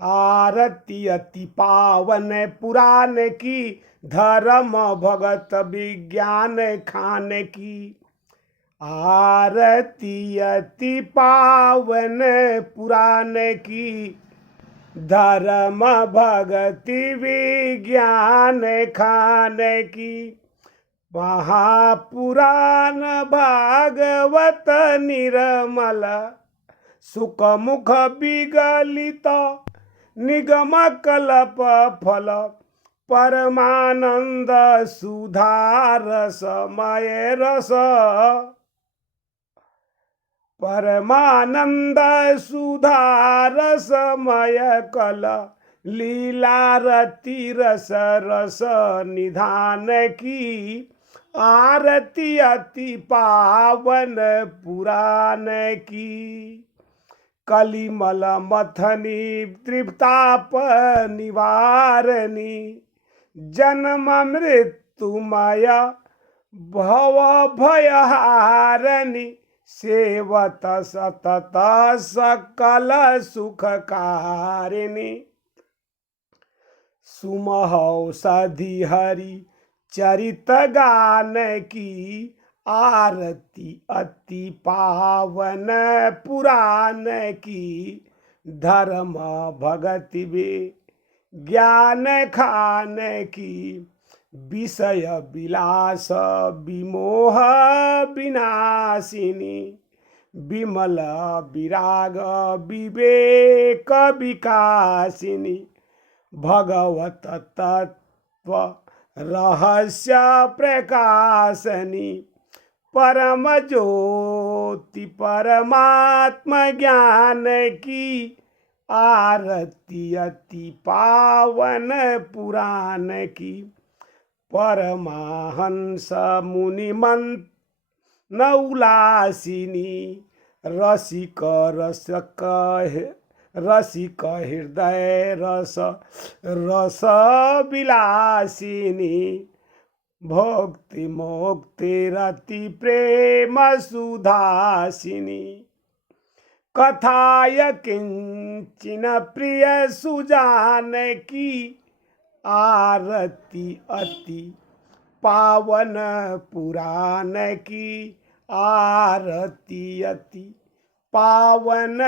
आरती अति पावन पुराण की, धर्म भगत विज्ञान खान की। आरती अति पावन पुराण की, धर्म भगति विज्ञान खान की। महापुराण भागवत निर्मल, सुखमुख विगलित निगम कल्प फल। परमानंद सुधारस मय रस, परमानंद सुधारसमय कल। लीला रति रस रस निधान की। आरती अति पावन पुराण की। कलिमल मथनी तृप्ताप निवारणी, जन्म मृत्युमय भव भयहारिणी। सेवत सतत सकल सुखकारिणी। सुमहौषधि हरि चरित गान की। आरती अति पावन पुराण की। धर्म भगति ज्ञान खान की। विषय विलास विमोह विनाशिनी। विमल विराग विवेक विकासिनी। भगवत तत्व रहस्य प्रकाशनी। परम ज्योति परमात्म ज्ञान की। आरती अति पावन पुराण की। परमाहंस मुनि मंत्र नौलासिनी। रसिक रसिक हृदय रस रस विलासिनी। भक्ति मोक्ति रति प्रेम सुधासिनी। कथाय किंचिन प्रिय सुजान की। आरती अति पावन पुराण की। आरती अति पावन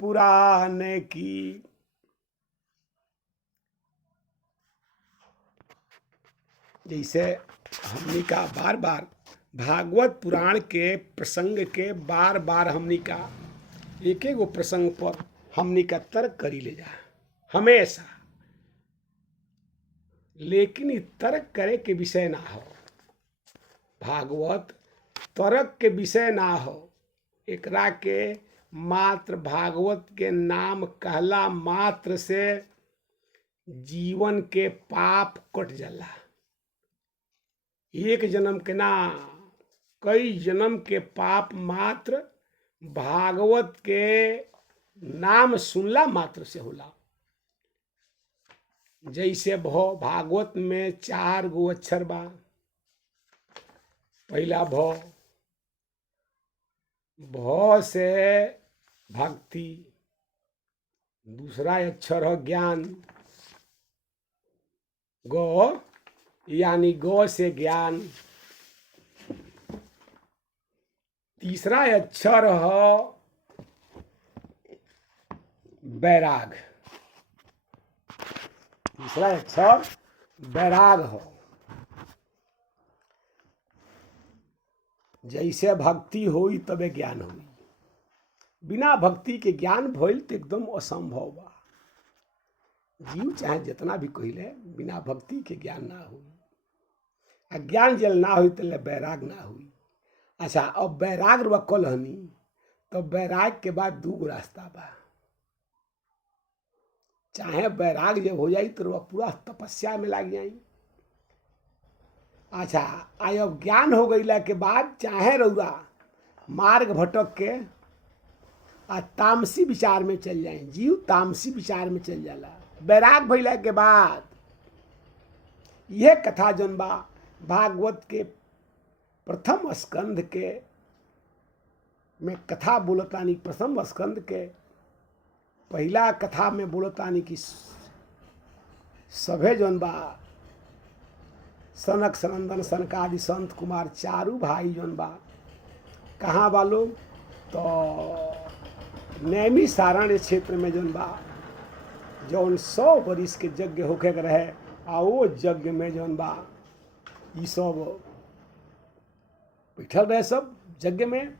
पुराण की। जैसे हमनी का बार बार भागवत पुराण के प्रसंग के बार बार हमनी का एक एक प्रसंग पर हमनी का तर्क करी ले जा हमेशा, लेकिन इ तर्क करे के विषय ना हो। भागवत तर्क के विषय ना हो। एकरा के मात्र भागवत के नाम कहला मात्र से जीवन के पाप कट जाला। एक जन्म के ना, कई जन्म के पाप मात्र भागवत के नाम सुनला मात्र से होला। जैसे भागवत में 4 गो अक्षर बा। पहला भ से भक्ति, दूसरा अक्षर है ज्ञान, गो यानी गो से ज्ञान। तीसरा अक्षर है बैराग, तीसरा अक्षर बैराग हो। जैसे भक्ति होई तबे ज्ञान होई। बिना भक्ति के ज्ञान भइल तो एकदम असंभव बा। जीव चाहे जितना भी कहिले, बिना भक्ति के ज्ञान ना हुई। ज्ञान जल ना हुई तो बैराग ना हुई। अच्छा, अब बैराग रुआ कल हनी तो बैराग के बाद 2 गो रास्ता बा। चाहे बैराग जब हो जाई तो रुआ पूरा तपस्या में लग जाई। अच्छा, आय अब ज्ञान हो गईला के बाद चाहे रउरा मार्ग भटक के तामसी विचार में चल जाए। जीव तामसी विचार में चल जाला बैराग भइला के बाद। यह कथा जौन बा भागवत के प्रथम स्कंध के में कथा बोलतानी। प्रथम स्कंध के पहला कथा में बोलतानी कि सभे जौन बा सनक सनंदन सनकादि संत कुमार चारू भाई जौन बा कहाँ बा लोग, तो नैमी सारण क्षेत्र में जौन बा जौन 100 बरिस के यज्ञ होके के रहे, आ वो यज्ञ में जौन बा ये सब बैठल रहे सब यज्ञ में।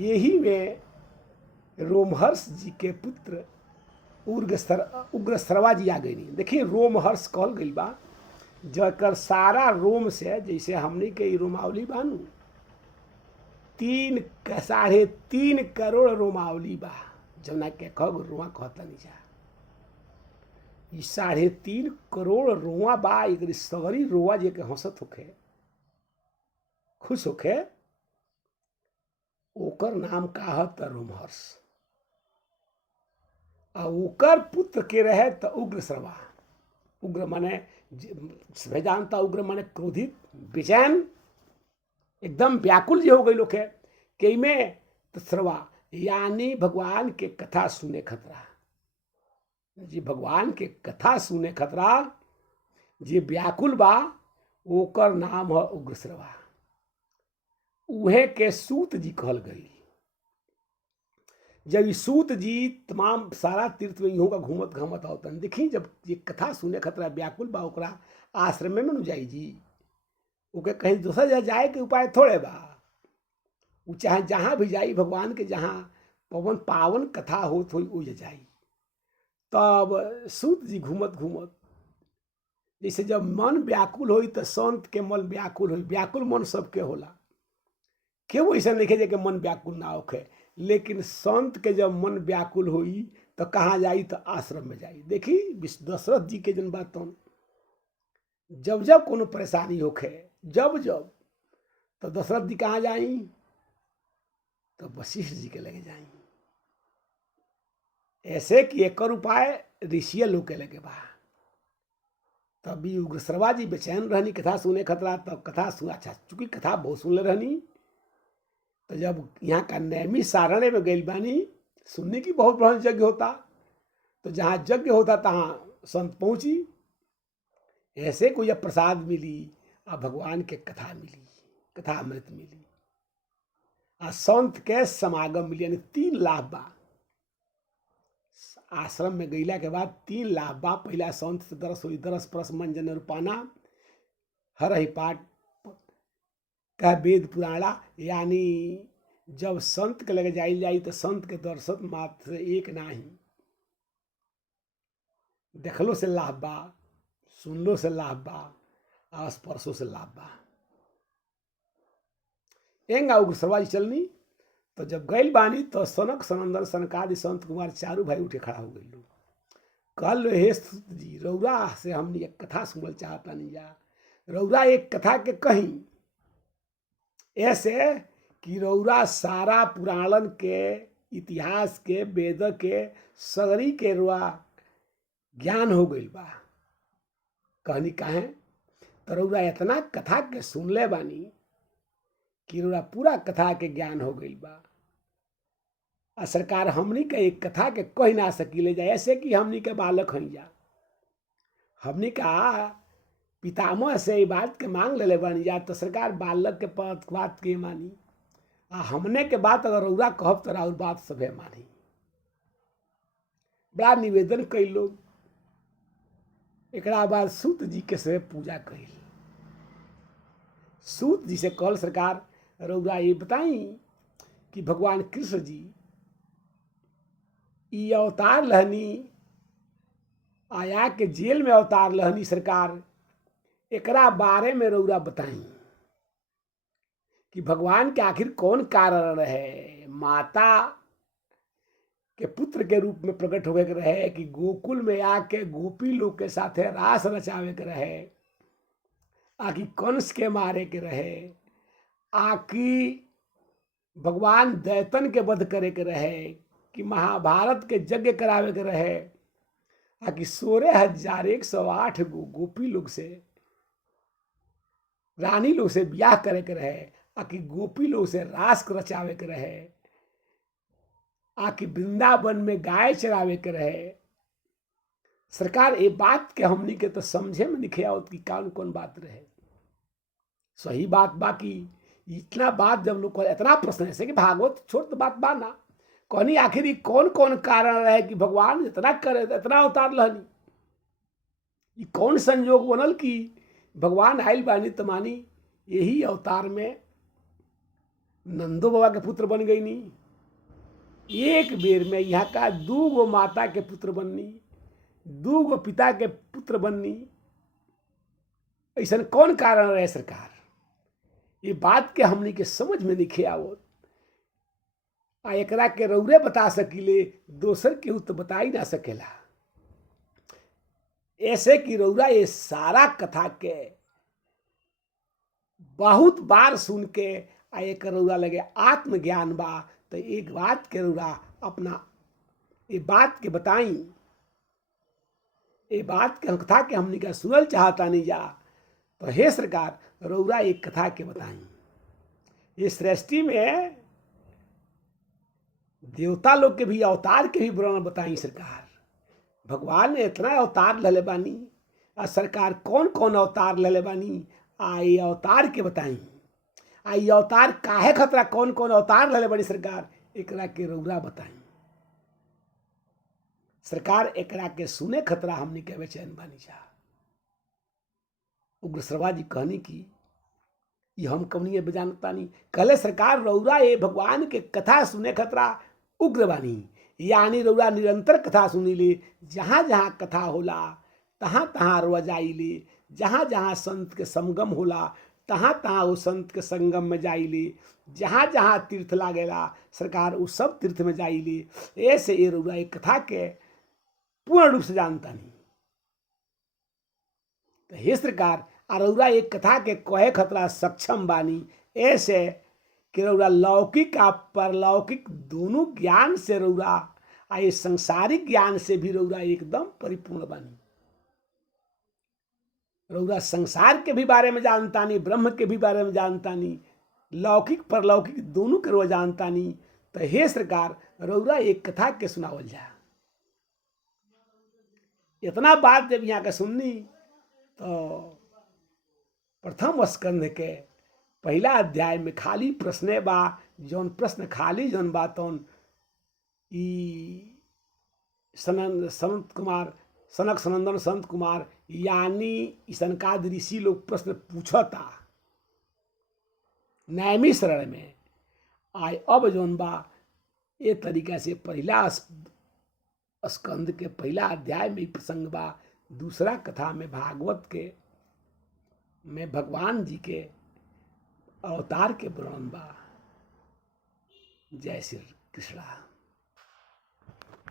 यही में रोमहर्ष जी के पुत्र उग्रश्रवा जी आ गई। देखिए रोमहर्ष कहल गई बा जकर सारा रोम से, जैसे हमने के रोमावली बानू 3.5 करोड़ रोमावली बा, जौना के कग रोआ कहता नहीं जा। 3.5 करोड़ रोआ बा, एक सगरी रोआ जे के हंसत होखे खुश होखे, ओकर नाम का है त रोमहर्ष। आ ओकर पुत्र के रहे त उग्रश्रवा। उग्र माने जानता, उग्र माने क्रोधित, बेचैन, एकदम व्याकुल जो हो गई लोग के में श्रवा यानी भगवान के कथा सुने खतरा जी, भगवान के कथा सुने खतरा जे व्याकुल बा ओकर नाम है उग्रश्रवा। उहे के सूत जी कहल गई। जब सूत जी तमाम सारा तीर्थ में इहों का घूमत घामत आवतन, देखी जब ये कथा सुने खतरा व्याकुल बा ओकरा आश्रम में न जाई जी, ओके कहीं दूसरा जगह जाए के उपाय थोड़े बा। वो चाहे जहाँ भी जाई, भगवान के जहाँ पवन पावन कथा होत हो वो जाई। तब सूत जी घूमत घूमत, जैसे जब मन व्याकुल होई तो संत के मन व्याकुल होई, व्याकुल मन सबके होला, क्यों ऐसा नहीं जे के मन व्याकुल ना होखे, लेकिन संत के जब मन व्याकुल होई तो कहाँ जाई, तो आश्रम में जाई। देखी दशरथ जी के जन बात, जब जब कोनो परेशानी होखे, जब जब, तो दशरथ जी कहाँ जाई, तो वशिष्ठ जी के लगे जाई। ऐसे कि एक उपाय ऋषि लोग के लगे बा। तभी उग्रश्रवा जी बेचैन रहनी कथा सुने खतरा। तब कथा सुन, अच्छा चूंकि कथा बहुत सुनले रहनी, तो जब यहाँ का नैमी सारणे में गई बानी, सुनने की बहुत बड़ा यज्ञ होता, तो जहाँ यज्ञ होता तहाँ संत पहुँची। ऐसे को जब प्रसाद मिली और भगवान के कथा मिली, कथा अमृत मिली, आ संत के समागम मिली, यानी 3 लाभ बा। आश्रम में गईला के बाद 3 लाभ बा। पहला संत से दरस हुई, दरस परस मंजन रूपाना हर ही पाठ का वेद पुराणा, यानी जब संत के लगे जाई जाई तो संत के दर्शन मात्र एक नाही, देखलो से लाभ बा, सुनलो से लाभ बा, स्पर्शो से लाभ बा। एंगा उग्रश्रवा जी चलनी, तो जब गईल बानी तो सनक सनंदन सनकादि संत कुमार चारू भाई उठे खड़ा हो गए। कल हे सूत जी, रौरा से हमने एक कथा सुनल चाहता नहीं जा, रौरा एक कथा के कहीं ऐसे कि रौरा सारा पुराणन के इतिहास के वेद के सगरी के रुआ ज्ञान हो गई बा। कहनी काहे, तो रौरा इतना कथा के सुनले बानी कि रौरा पूरा कथा के ज्ञान हो गई बा। आ सरकार हमनी के एक कथा के कह ना सकीले जा, ऐसे कि हमनी के बालक हई जा, हमनी का पितामह से ये बात के मांग ले बनी जा, तो सरकार बालक के बात के मानी, आ हमने के बात अगर रौरा कहब तो राउर बात सभे मानी। बड़ा निवेदन कई लोग। एक बाद सूत जी के से पूजा कई। सूत जी से कहल सरकार रौरा ये बताई कि भगवान कृष्ण जी ये अवतार लहनी, आया के जेल में अवतार लहनी, सरकार एकरा बारे में रौरा बताई कि भगवान के आखिर कौन कारण रहे, माता के पुत्र के रूप में प्रकट होवे के रहे, कि गोकुल में आके गोपी लोग के साथे रास रचावे के रहे, आकि कंस के मारे के रहे, आकि भगवान दैतन के वध करे के रहे, कि महाभारत के यज्ञ करावे के रहे, आकि 16,108 गोपी लोग से, रानी लोग से ब्याह करे के रहे, आकि गोपी लोग से रास रचावे के रहे, आकि वृंदावन में गाय चरावे के रहे। सरकार ये बात के हमनी के तो समझे में नहीं आवत कि कौन कौन बात रहे। सही बात बाकी इतना बात जब लोग इतना प्रश्न ऐसे कि भागवत छोट बात बा ना, कहनी आखिर ई कौन कौन कारण रहे कि भगवान इतना करे, इतना अवतार लहनी, ये कौन संयोग बनल कि भगवान आयल बानी तो मानी यही अवतार में नंदो बाबा के पुत्र बन गई नी, एक बेर में यहाँ का 2 गो माता के पुत्र बननी, 2 गो पिता के पुत्र बननी। ऐसा कौन कारण रहे सरकार? ये बात के हमनी के समझ में नहीं आवत। आ एकरा के रौरे बता सकीले, दोसर केहू तो बता ही ना सकेला। ऐसे कि रौरा ये सारा कथा के बहुत बार सुन के आ एक रौरा लगे आत्मज्ञान बा, तो एक बात के रौरा अपना ये बात के बताई, ये बात के कथा के हमनी का सुनल चाहता नहीं जा, तो हे सरकार रौरा एक कथा के बताई। ये सृष्टि में देवता लोग के भी अवतार के भी वर्णन बताई सरकार। भगवान ने इतना अवतार लले बानी, आ सरकार कौन कौन अवतार लले बानी, आ ये अवतार के बताई। आ ये अवतार काहे खतरा कौन कौन अवतार लले बानी सरकार, एकरा के रौरा बताई। सरकार एकरा के सुने खतरा हमनी के बेचैन बानी जा। उग्रश्रवा जी कहनी की ये हम कवनी जानता नहीं, कहले सरकार रौरा ये भगवान के कथा सुने खतरा उग्र बानी, यानी रौरा निरंतर कथा सुनी ले, जहाँ जहाँ कथा होला तहाँ तहाँ रौरा जाइले, जहाँ जहाँ संत के संगम होला तहाँ तहाँ वो संत के संगम में जाइले, जहाँ जहाँ तीर्थ लागेला सरकार उस सब तीर्थ में जाइले। ऐसे ये रौरा एक कथा के पूर्ण रूप से जानता नहीं। तो हे सरकार रौरा एक कथा के कहे खतरा सक्षम बानी, ऐसे कि रौरा लौकिक आ परलौकिक दोनों ज्ञान से रौरा आ ये संसारिक ज्ञान से भी रौरा एकदम परिपूर्ण बानी। रौरा संसार के भी बारे में जानता नहीं, ब्रह्म के भी बारे में जानता नहीं, लौकिक परलौकिक दोनों के रौरा जानता नहीं। तो हे सरकार रौरा एक कथा के सुनावल जा। इतना बात जब यहाँ के सुननी तो प्रथम स्कंध के पहला अध्याय में खाली प्रश्न बा, जौन प्रश्न खाली जौन बा तौन सनत कुमार सनक सनंदन संत कुमार यानी सनकाद ऋषि लोग प्रश्न पूछता नैमी शरण में आय। अब जौन बा ये तरीका से पहला स्कंद के पहला अध्याय में प्रसंग बा, दूसरा कथा में भागवत के में भगवान जी के अवतार के वर्णन बा। जय श्री कृष्ण।